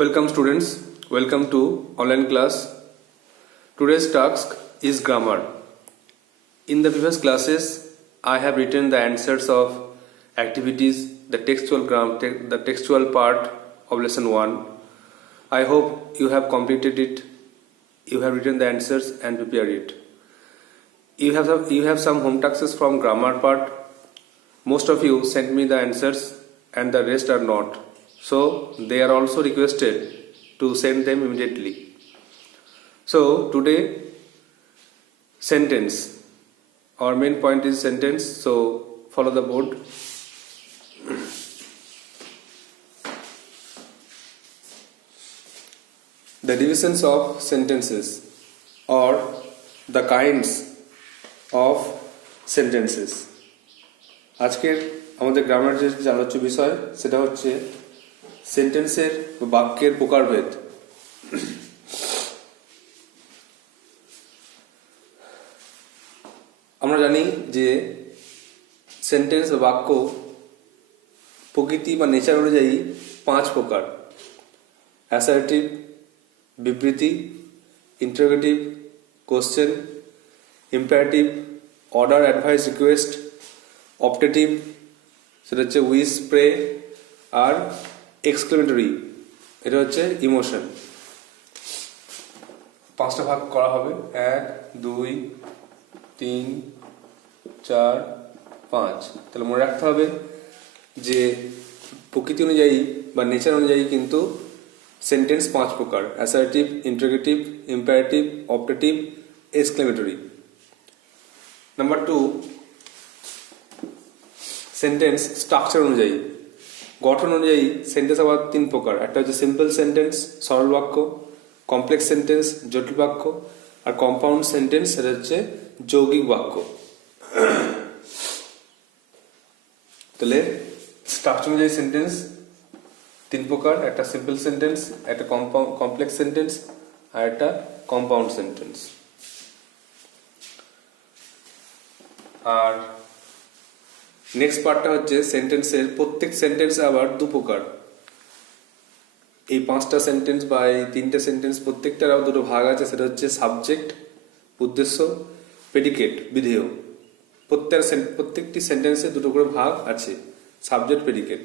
Welcome students, welcome to online class. Today's task is grammar. In the previous classes, I have written the answers of activities, the textual part of lesson 1. I hope you have completed it. You have written the answers and prepared it. You have some home tasks from grammar part. Most of you sent me the answers and the rest are not. So they are also requested to send them immediately. So today sentence. Our main point is sentence. So follow the board. The divisions of sentences or the kinds of sentences. আজকের আমাদের grammar যে আলোচ্য বিষয় সেটা হচ্ছে সেন্টেন্সের বাক্যের প্রকারভেদ। আমরা জানি যে সেন্টেন্স বা বাক্য প্রকৃতি বা নেচার অনুযায়ী 5 প্রকার: অ্যাসার্টিভ, বিবৃতি, interrogative, question, imperative, order, advice, request, optative সেটা হচ্ছে উইশ, প্রে, আর এক্সক্লেমেটরি এটা হচ্ছে ইমোশন। 5টা ভাগ করা হবে, 1 2 3 4 5। তাহলে মনে রাখতে হবে যে প্রকৃতি অনুযায়ী বা নেচার অনুযায়ী কিন্তু সেন্টেন্স 5 প্রকার: assertive, interrogative, imperative, optative, exclamatory. Number 2, sentence structure অনুযায়ী, গঠন অনুযায়ী সেন্টেন্স আবার 3 প্রকার। একটা হচ্ছে সিম্পল সেন্টেন্স, সরল বাক্য; কমপ্লেক্স সেন্টেন্স, জটিল বাক্য; আর কম্পাউন্ড সেন্টেন্স সেটা হচ্ছে যৌগিক বাক্য। তাহলে স্ট্রাকচার অনুযায়ী সেন্টেন্স 3 প্রকার: একটা সিম্পল সেন্টেন্স, একটা কমপ্লেক্স সেন্টেন্স, আর একটা কম্পাউন্ড সেন্টেন্স। আর নেক্সট পার্টটা হচ্ছে সেন্টেন্সের প্রত্যেক সেন্টেন্স আবার 2 প্রকার। এই 5টা সেন্টেন্স বা এই 3টে সেন্টেন্স প্রত্যেকটার আবার 2টো ভাগ আছে, সেটা হচ্ছে সাবজেক্ট উদ্দেশ্য, প্রেডিকেট বিধেয়। প্রত্যেকটি সেন্টেন্সে 2টো করে ভাগ আছে, সাবজেক্ট, প্রেডিকেট।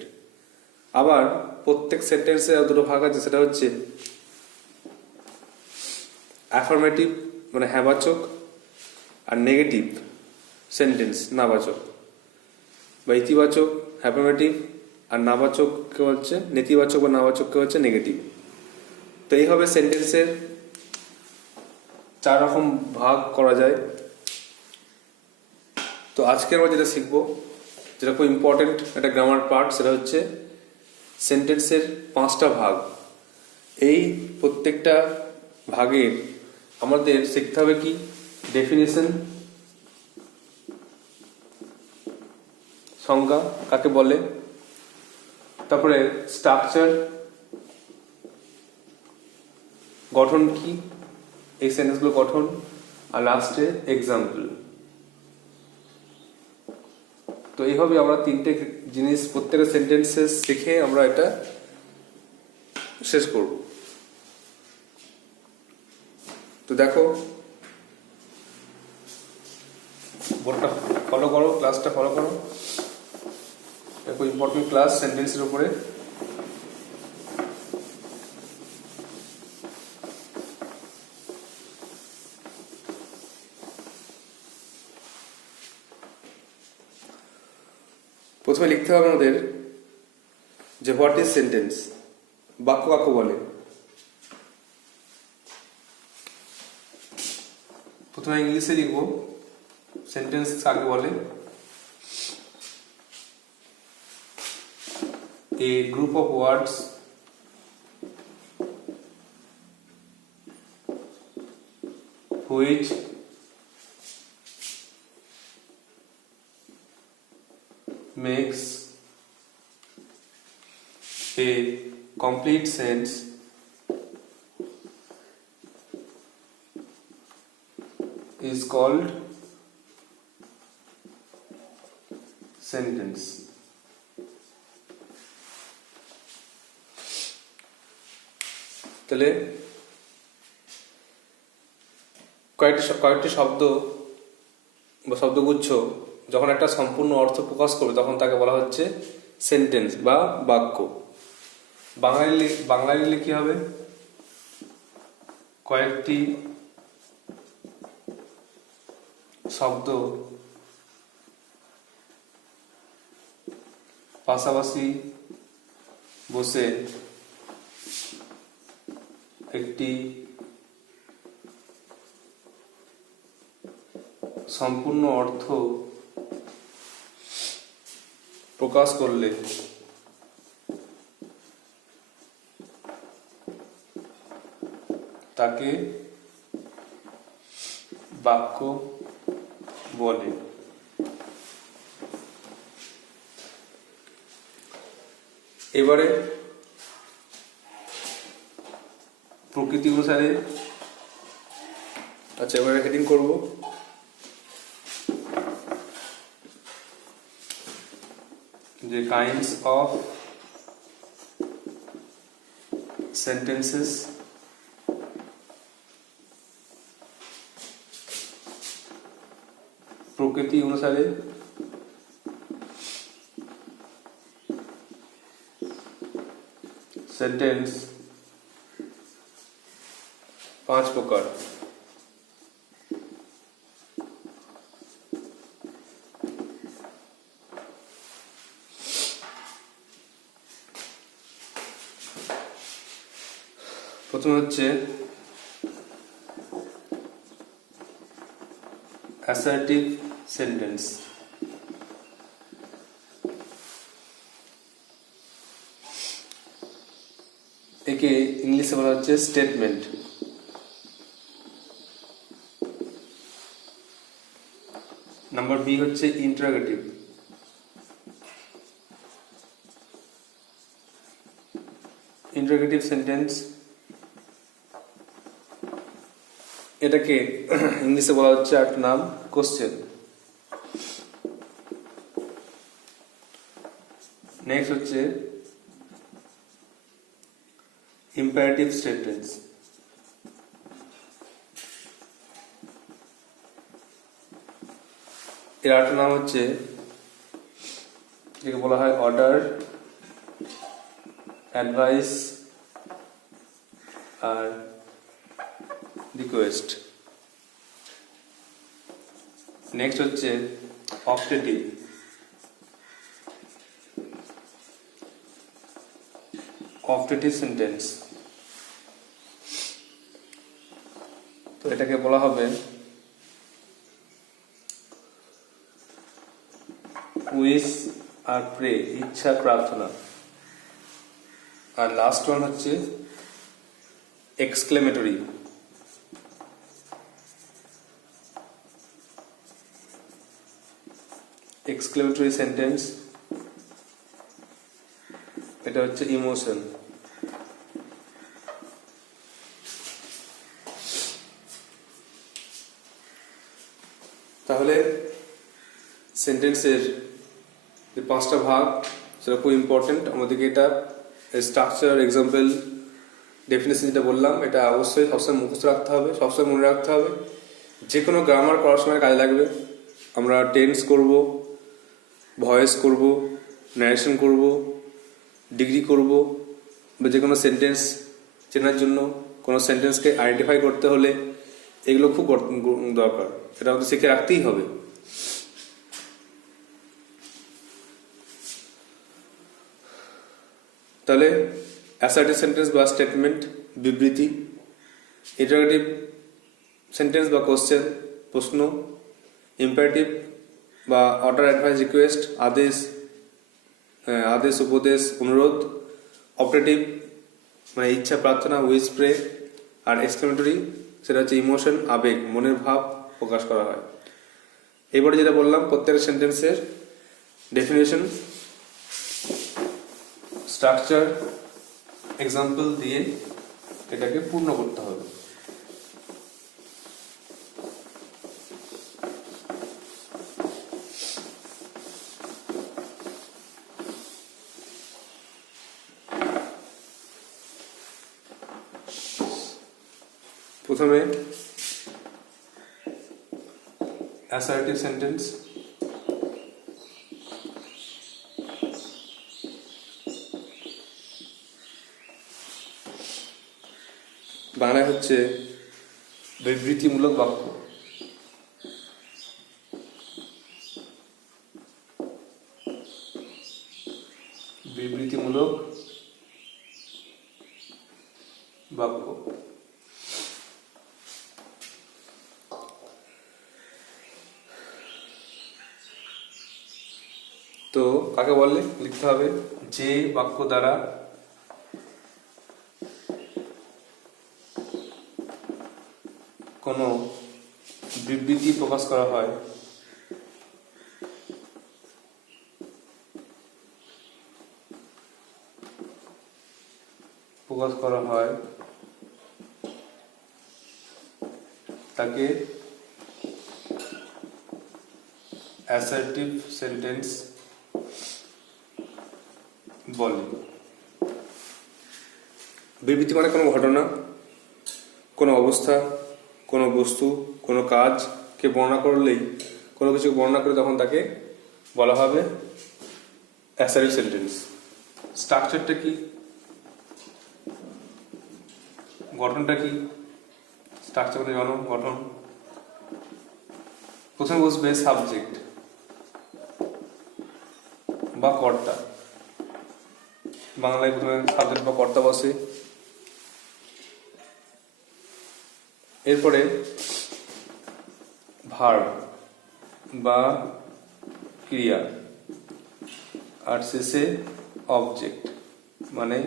আবার প্রত্যেক সেন্টেন্সে আর 2টো ভাগ আছে, সেটা হচ্ছে অ্যাফার্মেটিভ মানে হ্যাঁবাচক, আর নেগেটিভ সেন্টেন্স নাবাচক বা ইতিবাচক অ্যাফার্মেটিভ, আর নাবাচককে হচ্ছে নেতিবাচক বা নাবাচককে হচ্ছে নেগেটিভ। তো এইভাবে সেন্টেন্সের 4 রকম ভাগ করা যায়। তো আজকে আমরা যেটা শিখবো, যেটা খুব ইম্পর্টেন্ট একটা গ্রামার পার্ট, সেটা হচ্ছে সেন্টেন্সের 5টা ভাগ। এই প্রত্যেকটা ভাগের আমাদের শিখতে হবে কি ডেফিনেশন, সংজ্ঞা কাকে বলে, তারপরে স্ট্রাকচার, গঠন কি, এই সেন্টেন্সগুলো গঠন, আর লাস্টে এক্সাম্পল। তো এইভাবে আমরা 3টে জিনিস প্রত্যেকটা সেন্টেন্সে শিখে আমরা এটা শেষ করব। তো দেখো, বোর্ডটা ফলো করো, ক্লাসটা ফলো করো। দেখো ইম্পর্টেন্ট ক্লাস সেন্টেন্সের উপরে। প্রথমে লিখতে হবে আমাদের যে হোয়াট ইজ সেন্টেন্স, বাক্য কাকে বলে। প্রথমে ইংলিশে লিখবো সেন্টেন্স কাকে বলে। A group of words which makes a complete sense is called sentence. তাহলে কয়েকটি শব্দ বা শব্দগুচ্ছ যখন একটা সম্পূর্ণ অর্থ প্রকাশ করবে তখন তাকে বলা হচ্ছে সেন্টেন্স বা বাক্য। বাংলায় লিখলে কি হবে? কয়েকটি শব্দ পাশাপাশি বসে একটি সম্পূর্ণ অর্থ প্রকাশ করলে তাকে বাক্য বলে। এবারে প্রকৃতি অনুসারে এবারে হেডিং করব যে কাইন্ডস অফ সেন্টেন্সেস প্রকৃতি অনুসারে সেন্টেন্স 5 প্রকার। প্রথমে হচ্ছে অ্যাসার্টিভ সেন্টেন্স। একে ইংলিশে বলা হচ্ছে স্টেটমেন্ট। নাম্বার বি হচ্ছে ইন্টারোগেটিভ। ইন্টারোগেটিভ সেন্টেন্স এটাকে ইংলিশে বলা হচ্ছে একটা নাম কোশ্চেন। নেক্সট হচ্ছে ইম্পারেটিভ সেন্টেন্স। এর আরেকটা নাম হচ্ছে একে বলা হয় অর্ডার, অ্যাডভাইস আর রিকোয়েস্ট। নেক্সট হচ্ছে অপটেটিভ। অপটেটিভ সেন্টেন্স তো এটাকে বলা হবে উইশ আর প্রে, ইচ্ছা প্রার্থনা। আর লাস্ট ওয়ান হচ্ছে এক্সক্লেমেটরি। এক্সক্লেমেটরি সেন্টেন্স এটা হচ্ছে ইমোশন। তাহলে সেন্টেন্সের যে 5টা ভাগ সেটা খুব ইম্পর্টেন্ট আমাদেরকে। এটা স্ট্রাকচার, এক্সাম্পল, ডেফিনেশন যেটা বললাম এটা অবশ্যই সবসময় মুখস্থ রাখতে হবে, সবসময় মনে রাখতে হবে। যে কোনো গ্রামার করার সময় কাজে লাগবে। আমরা টেন্স করব, ভয়েস করব, ন্যারেশন করব, ডিগ্রি করব, বা যে কোনো সেন্টেন্স চেনার জন্য, কোনো সেন্টেন্সকে আইডেন্টিফাই করতে হলে এগুলো খুব দরকার। এটা আমাদের শিখে রাখতেই হবে। তাহলে অ্যাসার্টিভ সেন্টেন্স বা স্টেটমেন্ট বিবৃতি, ইন্টারোগেটিভ সেন্টেন্স বা কোশ্চেন প্রশ্ন, ইম্পারেটিভ বা অর্ডার, অ্যাডভাইস, রিকোয়েস্ট আদেশ উপদেশ অনুরোধ, অপারেটিভ মানে ইচ্ছা প্রার্থনা উইশ প্রে, আর এক্সক্লেমেটরি সেটা হচ্ছে ইমোশন আবেগ, মনের ভাব প্রকাশ করা হয়। এবারে যেটা বললাম প্রত্যেকটা সেন্টেন্সের ডেফিনেশন, স্ট্রাকচার, এক্সাম্পল দিয়ে এটাকে পূর্ণ করতে হবে। প্রথমে অ্যাসার্টিভ সেন্টেন্স, বাংলায় হচ্ছে বিবৃতিমূলক বাক্য। বিবৃতিমূলক বাক্য। তো কাকে বললে লিখতে হবে, যে বাক্য দ্বারা কোনো বিবৃতি প্রকাশ করা হয়, তাকে অ্যাসার্টিভ সেন্টেন্স বলে। বিবৃতি মানে কোনো ঘটনা, কোনো অবস্থা, কোনো বস্তু, কোনো কাজকে বর্ণনা করলেই, কোনো কিছু বর্ণনা করে তখন তাকে বলা হবে অ্যাসার্টিভ সেন্টেন্স। স্ট্রাকচারটা কি, গঠনটা কি, স্ট্রাকচার মানে জানো, গঠন। প্রথমে বসবে সাবজেক্ট বা কর্তা, বাংলায় প্রথমে সাবজেক্ট বা কর্তা বসে। এরপরে ভার্ব বা ক্রিয়া, আর শেষে অবজেক্ট মানে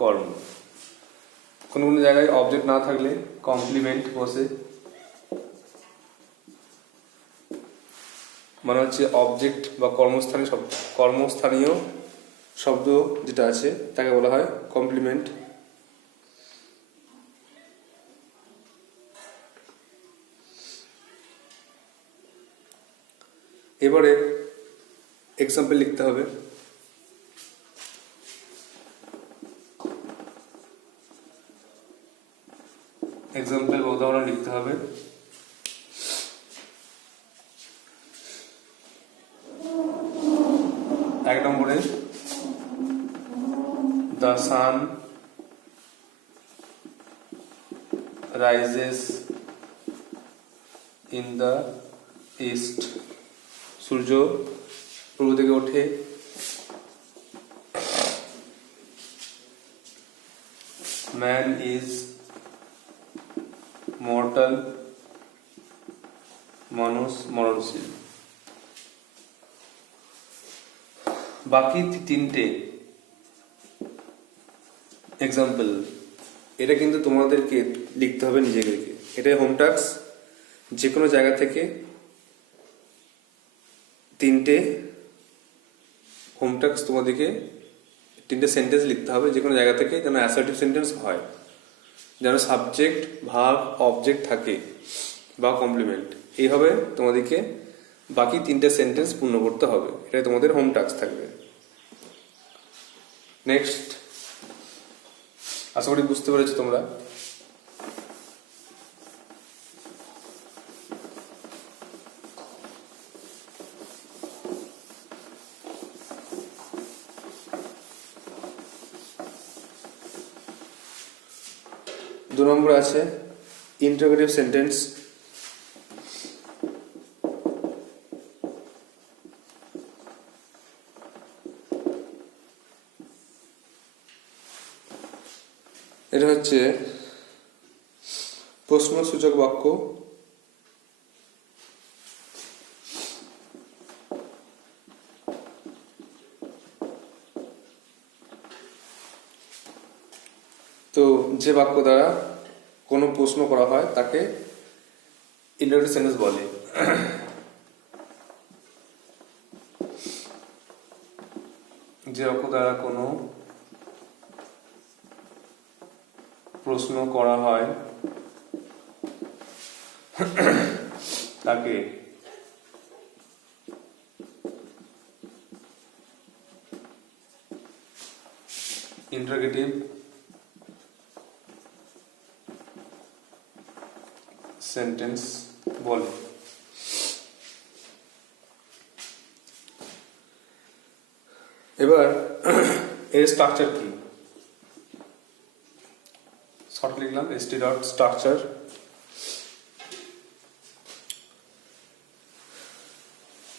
কর্ম। কোনো কোনো জায়গায় অবজেক্ট না থাকলে কমপ্লিমেন্ট বসে, মানে হচ্ছে অবজেক্ট বা কর্মস্থানীয় শব্দ যেটা আছে তাকে বলা হয় কমপ্লিমেন্ট। এবারে এক্সাম্পল লিখতে হবে। এক্সাম্পল বা উদাহরণ লিখতে হবে। এক নম্বরে, the sun rises in the east, সূর্য পূর্ব থেকে ওঠে। man is mortal, মানুষ মরণশীল। বাকি তিনটে এক্সাম্পল, এটা কিন্তু তোমাদেরকে লিখতে হবে নিজেদেরকে। এটাই হোম টাস্ক। যে কোনো জায়গা থেকে তিনটে হোম টাস্ক তোমাদেরকে, তিনটে সেন্টেন্স লিখতে হবে যে কোনো জায়গা থেকে, যেন অ্যাসার্টিভ সেন্টেন্স হয়, যেন সাবজেক্ট ভার্ব অবজেক্ট থাকে বা কমপ্লিমেন্ট। এইভাবে তোমাদেরকে বাকি তিনটে সেন্টেন্স পূর্ণ করতে হবে। এটাই তোমাদের হোম টাস্ক থাকবে। নেক্সট, আশা করি বুঝতে পেরেছো তোমরা। দু নম্বর আছে ইন্টারোগেটিভ সেন্টেন্স। এটা হচ্ছে প্রশ্নসূচক বাক্য। তো যে বাক্য দ্বারা কোনো প্রশ্ন করা হয় তাকে ইন্টারোগেটিভ সেন্টেন্স বলে। যে বাক্য দ্বারা কোনো প্রশ্ন করা হয় তাকে ইন্টারোগেটিভ সেন্টেন্স বলে। এবার এর স্ট্রাকচার কি, শর্ট লিখলাম st ডট স্ট্রাকচার।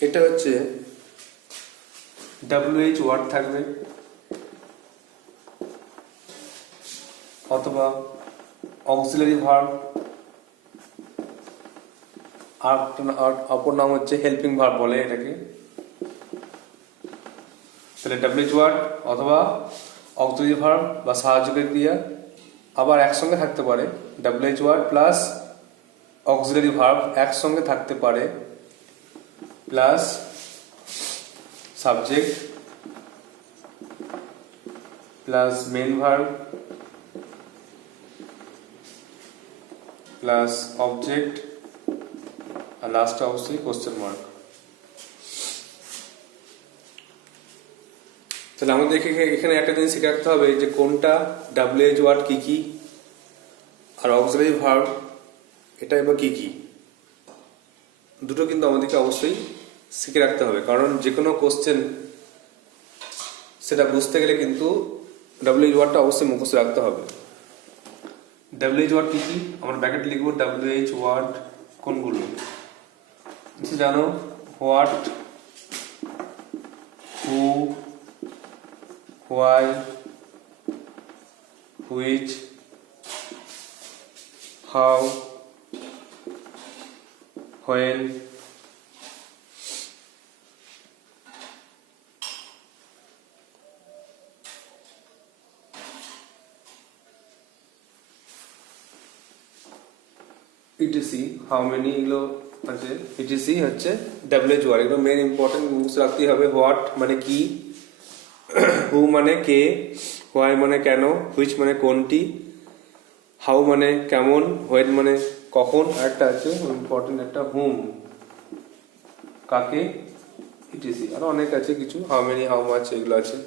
এটা হচ্ছে WH ওয়ার্ড থাকবে অথবা অক্সিলারি ভার্ব, আর অপর নাম হচ্ছে হেল্পিং ভার্ব বলে এটাকে। তাহলে WH ওয়ার্ড অথবা অক্সিলারি ভার্ব বা সাহায্যকারী ক্রিয়া, আবার একসঙ্গে থাকতে পারে WH word plus auxiliary verb একসঙ্গে থাকতে পারে, plus subject plus main verb plus object, আর লাস্ট অবশ্যই কোশ্চেন মার্ক। তাহলে আমাদের এখানে একটা জিনিস শিখে রাখতে হবে যে কোনটা WH ওয়ার্ড কি কি, আর অক্সিলারি ভার্ব এটা এবার কি কি, দুটো কিন্তু আমাদেরকে অবশ্যই শিখে রাখতে হবে। কারণ যে কোনো কোশ্চেন সেটা বুঝতে গেলে কিন্তু WH ওয়ার্ডটা অবশ্যই মুখস্থ রাখতে হবে। WH ওয়ার্ড কি কি আমরা ব্র্যাকেট লিখবো। WH ওয়ার্ড কোনগুলো জানো? What, who, why, which, how, when, etc, how many, এগুলো আছে। etc হচ্ছে WH ওয়ার্ড, এগুলো মেন ইম্পর্টেন্ট মুখস্থ রাখতেই হবে। হোয়াট মানে কি, হু মানে কে, হোয়াই মানে কেন, হুইচ মানে কোনটি, হাউ মানে কেমন, হোয়েন মানে কখন, একটা আছে ইম্পর্টেন্ট একটা হুম কাকে, etc, আরো অনেক আছে কিছু, হাউ মেনি, হাউ মাচ, এগুলো আছে।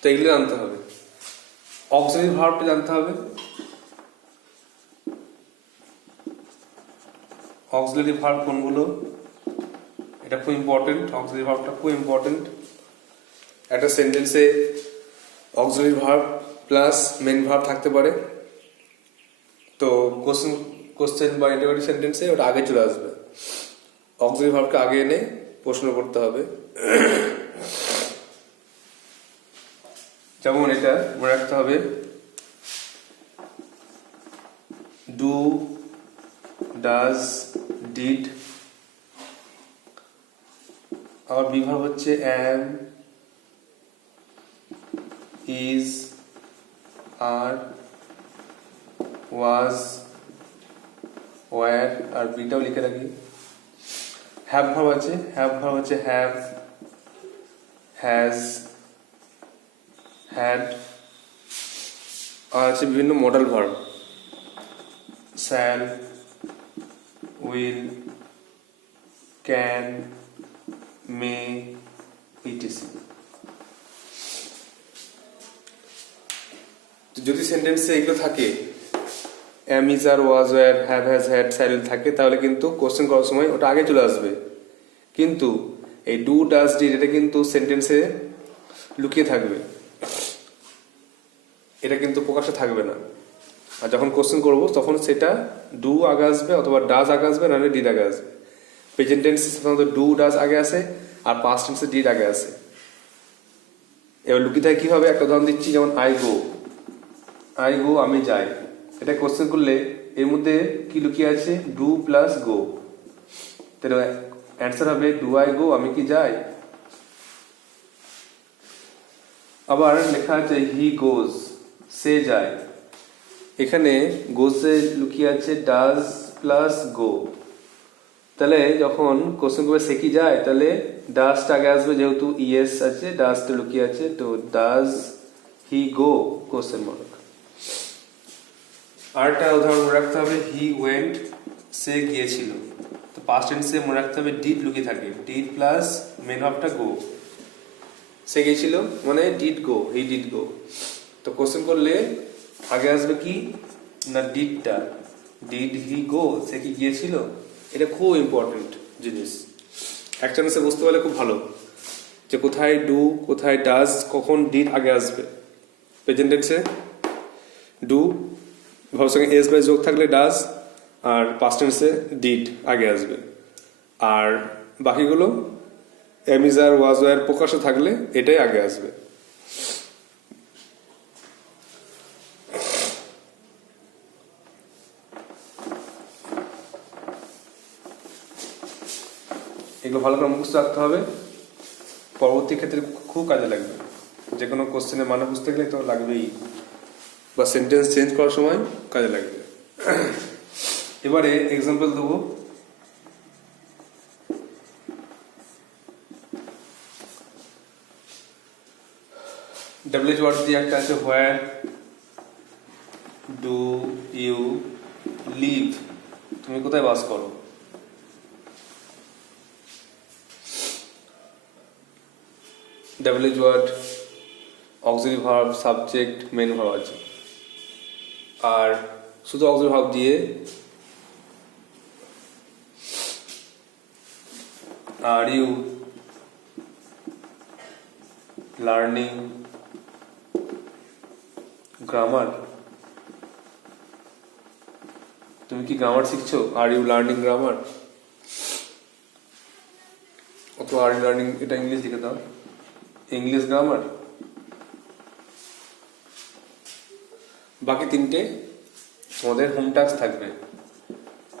তো এগুলো জানতে হবে। অক্সিলারি ভার্বটা জানতে হবে। অক্সিলারি ভার্ব কোনগুলো, এটা খুব ইম্পর্টেন্ট। অক্সিলারি ভার্বটা খুব ইম্পর্টেন্ট। একটা সেন্টেন্সে auxiliary verb plus main verb থাকতে পারে। তো কোশ্চেন বা ইন্টারোগেটিভ সেন্টেন্সে ওটা আগে চলে আসবে। অক্সিলারি ভার্বকে আগে এনে প্রশ্ন করতে হবে। যেমন এটা মনে রাখতে হবে, ডু, ডাজ, ডিড। আবার বিভাগ হচ্ছে অ্যাম, ইজ, আর, ওয়াজ, ওয়্যার, আর বিটাও লিখে রাখি। হ্যাভ ভার্ব আছে, হ্যাভ ভার্ব হচ্ছে হ্যাভ, হ্যাজ, হ্যাড। আর আছে বিভিন্ন modal verb, shall, will, can, may, etc। যদি সেন্টেন্সে এগুলো থাকে, am, is, are, was, were, have, has, had, shall থাকে, তাহলে কিন্তু কোশ্চেন করার সময় ওটা আগে চলে আসবে। কিন্তু এই ডু, ডাজ, ডিড এটা কিন্তু সেন্টেন্সে লুকিয়ে থাকবে, এটা কিন্তু প্রকাশে থাকবে না। আর যখন কোশ্চেন করবো তখন সেটা ডু আগে আসবে অথবা ডাজ আগে আসবে, নাহলে ডিড আগে আসবে। প্রেজেন্ট টেন্সে সাধারণত ডু, ডাজ আগে আসে, আর পাস্ট টেন্সে ডিড আগে আসে। এবার লুকিয়ে থাকে কি হবে, একটা উদাহরণ দিচ্ছি, যেমন আই গো, আই গো আমি যাই। এটা কোশ্চেন করলে এর মধ্যে কি লুকিয়ে আছে, ডু প্লাস গো। তাহলে অ্যান্সার হবে ডু আই গো, আমি কি যাই। আবার লেখা আছে হি গোজ, সে যায়। এখানে গোজে লুকিয়ে আছে ডাজ প্লাস গো। তাহলে যখন কোশ্চেন করবে সে কি যায়, তাহলে ডাজটা আগে আসবে, যেহেতু ইয়েস আছে, ডাজটা লুকিয়ে আছে, তো does he go, question mark. আরেকটা উদাহরণ মনে রাখতে হবে, হি ওয়েন্ট, সে গিয়েছিল। তো পাস্ট টেন্সে মনে রাখতে হবে ডিড লুকিয়ে থাকে, ডিড প্লাস মেন ভার্বটা গো। সে গিয়েছিল মানে ডিড গো, হি ডিড গো। তো কোশ্চেন করলে আগে আসবে কি, না ডিডটা, ডিড হি গো, সে কি গিয়েছিল? এটা খুব ইম্পর্টেন্ট জিনিস, এক চান্সে বুঝতে পারলে খুব ভালো যে কোথায় ডু, কোথায় ডাজ, কখন ডিড আগে আসবে। প্রেজেন্ট টেন্সে ডু ভার্বের সঙ্গে এস বাই যোগ থাকলে ডাজ, আর পাস্ট টেন্সে ডিড আগে আসবে। আর বাকিগুলো এমিজ আর ওয়াজ ওয়ার প্রকাশে থাকলে এটাই আগে আসবে। এগুলো ভালো করে মুখস্থ রাখতে হবে, পরবর্তী ক্ষেত্রে খুব কাজে লাগবে। যে কোনো কোশ্চেনের মানে বুঝতে গেলে তো লাগবেই, বা সেন্টেন্স চেঞ্জ করার সময় কাজে লাগবে। এবারে এক্সাম্পল দেবো। ডাব্লিউএইচ ওয়ার্ড দিয়ে একটা আছে হোয়ার ডু ইউ লিভ, তুমি কোথায় বাস করো? WH word auxiliary verb, subject, main verb আছে। আর শুধু অক্সিলারি ভার্ব দিয়ে আর ইউ লার্নিং গ্রামার, তুমি কি গ্রামার শিখছো? আর ইউ লার্নিং গ্রামার, অথবা আর ইউ লার্নিং, এটা ইংলিশ লিখে দাও, ইংলিশ গ্রামার। বাকি তিনটে তোমাদের হোম টাস্ক থাকবে,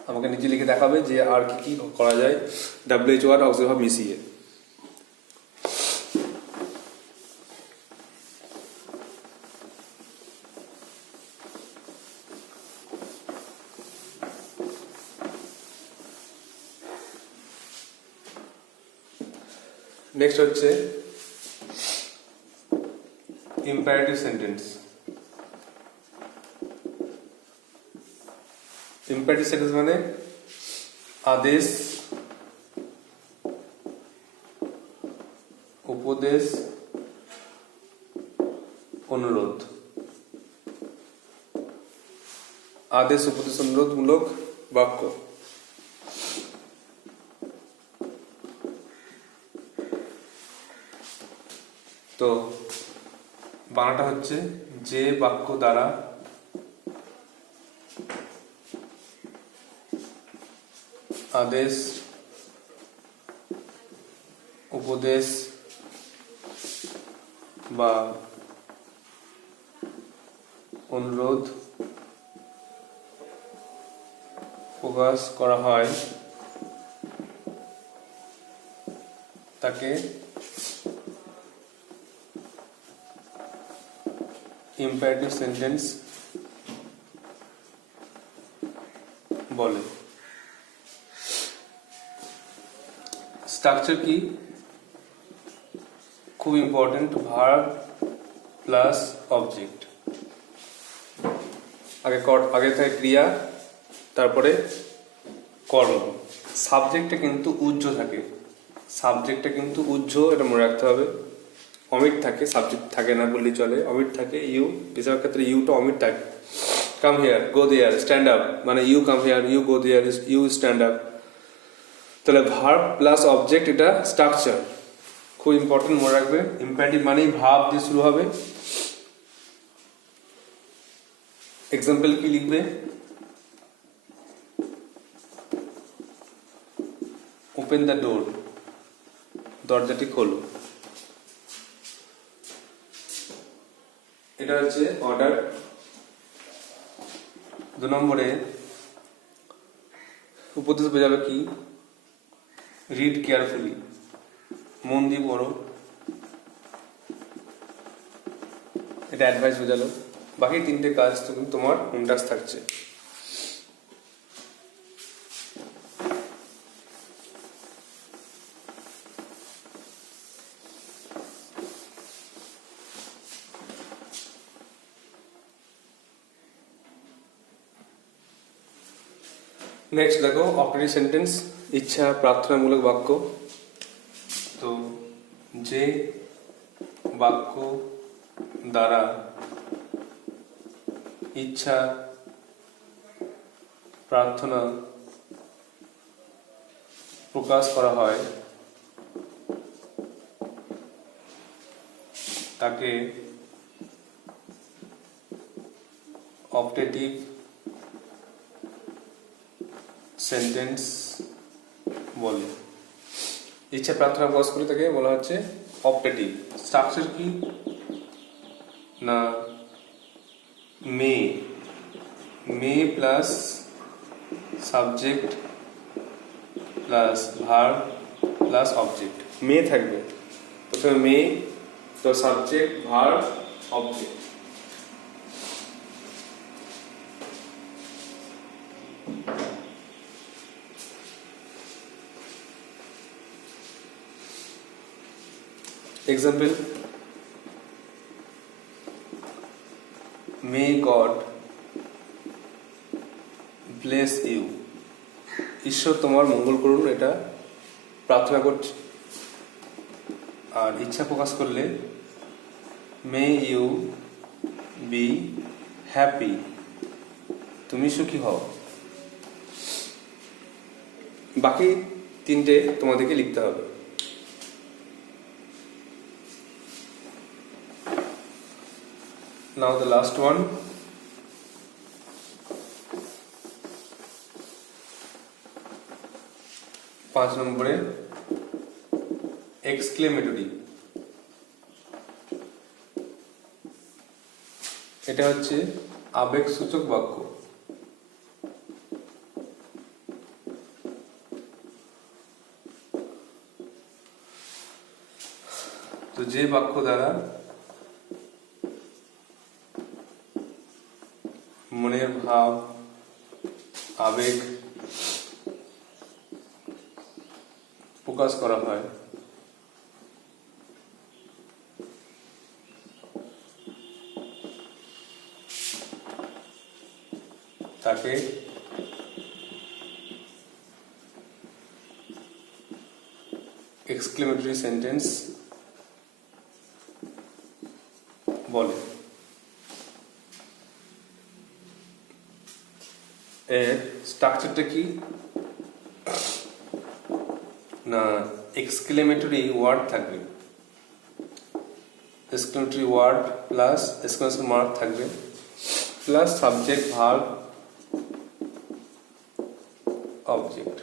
আমাকে নিচে লিখে দেখাবে যে আর কি কি করা যায় ডাব্লিউএইচ ওয়ার্ড অক্সিলারি ভার্ব মিশিয়ে। নেক্সট হচ্ছে ইম্পারেটিভ সেন্টেন্স। ইম্পারেটিভ সেন্টেন্স মানে আদেশ, উপদেশ, অনুরোধ। আদেশ, উপদেশ, অনুরোধমূলক বাক্য। তো বানাটা হচ্ছে যে বাক্য দ্বারা আদেশ, উপদেশ বা অনুরোধ প্রকাশ করা হয় তাকে ইম্পারেটিভ সেন্টেন্স বলে। স্ট্রাকচার কি? খুব ইম্পর্টেন্ট, ভার্ব প্লাস অবজেক্ট। আগে থাকে ক্রিয়া, তারপরে কর্ম। সাবজেক্টটা কিন্তু উজ্জ থাকে, সাবজেক্টটা কিন্তু উজ্জ, এটা মনে রাখতে হবে। অমিট থাকে, সাবজেক্ট থাকে না বললেই চলে, অমিট থাকে। ইউ, বেশিরভাগ ক্ষেত্রে ইউটা অমিট থাকে। Come here, go there, stand up, মানে you come here, you go there, you stand up. তাহলে ভার্ব প্লাস অবজেক্ট, এটা স্ট্রাকচার খুব ইম্পর্টেন্ট, মনে রাখবে। ইম্পারেটিভ মানেই ভাব দিয়ে শুরু হবে। এক্সাম্পল কি লিখবে? ওপেন দ্য ডোর, দরজাটি খোলো। এটা হচ্ছে অর্ডার। 2 নম্বরে উপদেশ বোঝাবে কি? রিড কেয়ারফুলি, মন দিয়ে পড়ো, এটা অ্যাডভাইস বোঝালো। বাকি 3টে কাজ তোমার হোম টাস্ক থাকছে। নেক্সট দেখো অপারেটিভ সেন্টেন্স, ইচ্ছা প্রার্থনামূলক বাক্য। তো যে বাক্য দ্বারা ইচ্ছা প্রার্থনা প্রকাশ করা হয় তাকে অপটেটিভ সেন্টেন্স বলে। ইচ্ছা প্রার্থনা প্রকাশ করে তাকে বলা হচ্ছে অপটেটিভ। স্ট্রাকচার কি না may plus subject plus verb plus object. May থাকবে প্রথমে মে, তো subject verb object. Example, may God bless you. ঈশ্বর তোমার মঙ্গল করুন, এটা প্রার্থনা করছি। আর ইচ্ছা প্রকাশ করলে মে ইউ বি হ্যাপি, তুমি সুখী হও। বাকি তিনটে তোমাদেরকে লিখতে হবে। Now the last one, পাঁচ নম্বরে এক্সক্লেমেটরি। এটা হচ্ছে আবেগসূচক বাক্য। তো যে বাক্য দ্বারা মনের ভাব, আবেগ প্রকাশ করা হয় তাকে এক্সক্লেমেটরি সেন্টেন্স বলে। এর স্ট্রাকচারটা কি না এক্সক্লেমেটরি ওয়ার্ড থাকবে, exclamatory word plus exclamation mark থাকবে, প্লাস সাবজেক্ট ভার্ব অবজেক্ট।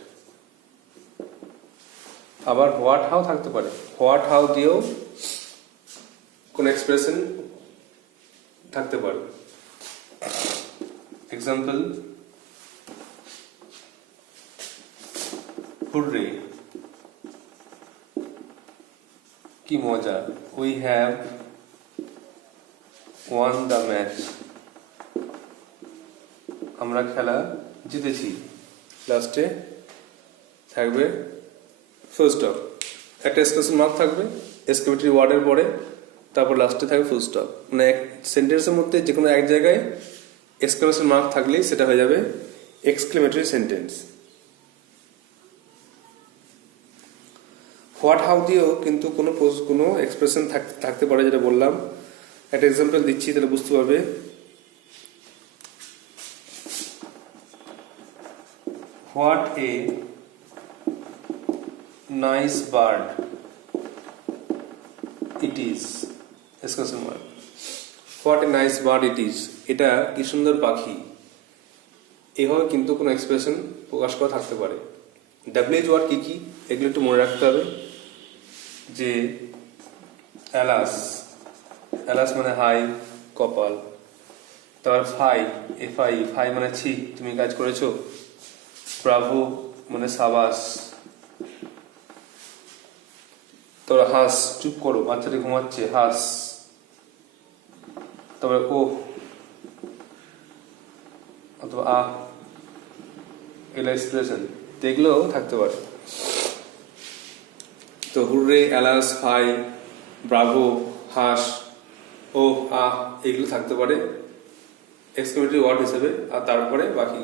আবার হোয়াট হাউ থাকতে পারে, হোয়াট হাউ দিয়েও কোন এক্সপ্রেশন থাকতে পারে। এক্সাম্পল, হুররে, কি মজা, we have one the match, আমরা খেলা জিতেছি। লাস্টে থাকবে ফুল স্টপ, একটা এক্সক্লেমেশন মার্ক থাকবে এক্সক্লেমেটরি ওয়ার্ডের পরে, তারপর লাস্টে থাকবে ফুল স্টপ। মানে এক সেন্টেন্সের মধ্যে যে কোনো এক জায়গায় এক্সক্লেমেশন মার্ক থাকলেই সেটা হয়ে যাবে এক্সক্লেমেটরি সেন্টেন্স। হোয়াট হাউ দিয়েও কিন্তু কোনো এক্সপ্রেশন থাকতে পারে, যেটা বললাম। একটা এক্সাম্পল দিচ্ছি তাহলে বুঝতে পারবে। What a nice bird it is, exclamation mark. What a nice bird it is, এটা কি সুন্দর পাখি। এভাবে কিন্তু কোনো এক্সপ্রেশন প্রকাশ করা থাকতে পারে। ডাব্লিউএইচ ওয়ার্ড কি কি এগুলো একটু মনে রাখতে হবে। যে অ্যালাস, অ্যালাস মানে হাই, কপাল। তারপর ফাই, এফআই, ফাই মানে ছি, তুমি কাজ করেছো। ব্রাভো মানে সাবাস। তারপর হাস, চুপ করো, বাচ্চাটি ঘুমাচ্ছে, হাস। তারপরে ও অথবা আহ, এগুলো এক্সপ্রেশন এগুলোও থাকতে পারে। তো হুররে, অ্যালাস, হাই, ব্রাভো, হাস, ও, আহ এগুলো থাকতে পারে এক্সক্লেমেটরি ওয়ার্ড হিসেবে। আর তারপরে বাকি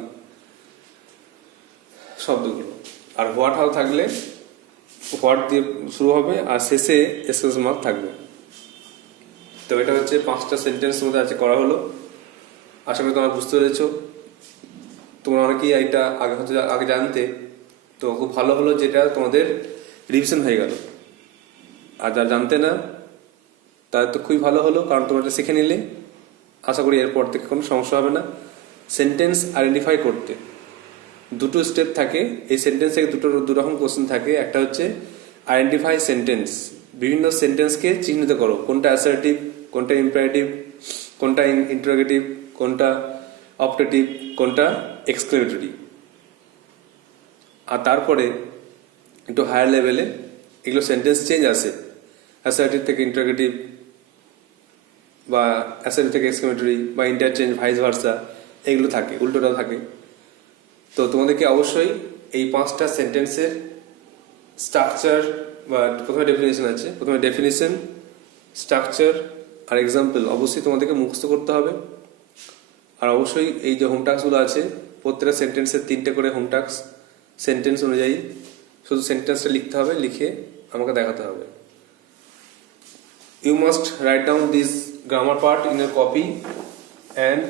শব্দগুলো। আর হোয়াট হাউ থাকলে হোয়াট দিয়ে শুরু হবে আর শেষে এক্সক্লেমেশন মার্ক থাকবে। তো এটা হচ্ছে 5টা সেন্টেন্স মধ্যে আছে করা হলো। আশা করি তোমরা বুঝতে পেরেছো। তোমরা অনেকেই এটা আগে জানতে, তো খুব ভালো হলো যেটা তোমাদের রিভিশন হয়ে গেল। আর যারা জানতে না তাদের তো খুবই ভালো হলো, কারণ তোমরা এটা শিখে নিলে। আশা করি এরপর থেকে কোনো সমস্যা হবে না। সেন্টেন্স আইডেন্টিফাই করতে দুটো স্টেপ থাকে। এই সেন্টেন্স থেকে দু রকম কোশ্চেন থাকে। একটা হচ্ছে আইডেন্টিফাই সেন্টেন্স, বিভিন্ন সেন্টেন্সকে চিহ্নিত করো, কোনটা অ্যাসার্টিভ, কোনটা ইম্পারেটিভ, কোনটা ইন্টারোগেটিভ, কোনটা অপটেটিভ, কোনটা এক্সক্লেমেটরি। আর তারপরে একটু হায়ার লেভেলে এগুলো সেন্টেন্স চেঞ্জ আসে, অ্যাসার্টিভ থেকে ইন্টারোগেটিভ বা অ্যাসার্টিভ থেকে এক্সক্লেমেটরি বা ইন্টারচেঞ্জ, ভাইস ভার্সা, এগুলো থাকে, উল্টোটাও থাকে। তো তোমাদেরকে অবশ্যই এই 5টা সেন্টেন্সের স্ট্রাকচার বা প্রথমে ডেফিনেশন আছে, প্রথমে ডেফিনেশন, স্ট্রাকচার আর এক্সাম্পল অবশ্যই তোমাদেরকে মুখস্থ করতে হবে। আর অবশ্যই এই যে হোম টাস্কগুলো আছে, প্রত্যেকটা সেন্টেন্সের 3টে করে হোম টাস্ক, সেন্টেন্স অনুযায়ী শুধু সেন্টেন্সটা লিখতে হবে, লিখে আমাকে দেখাতে হবে। You must write down this grammar part in a copy and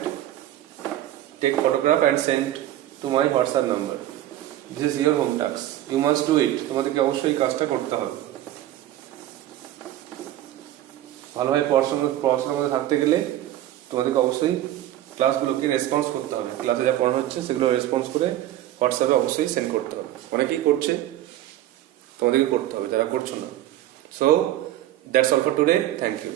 take photograph and send to my WhatsApp number. This is your home task. You must do it. তোমাদেরকে অবশ্যই কাজটা করতে হবে। ভালোভাবে পড়াশোনার মধ্যে থাকতে গেলে তোমাদেরকে অবশ্যই ক্লাসগুলোকে রেসপন্স করতে হবে। ক্লাসে যা পড়ানো হচ্ছে সেগুলো রেসপন্স করে হোয়াটসঅ্যাপে অবশ্যই সেন্ড করতে হবে। অনেকেই করছে, তোমাদেরকে করতে হবে যারা করছো না। So that's all for today. Thank you.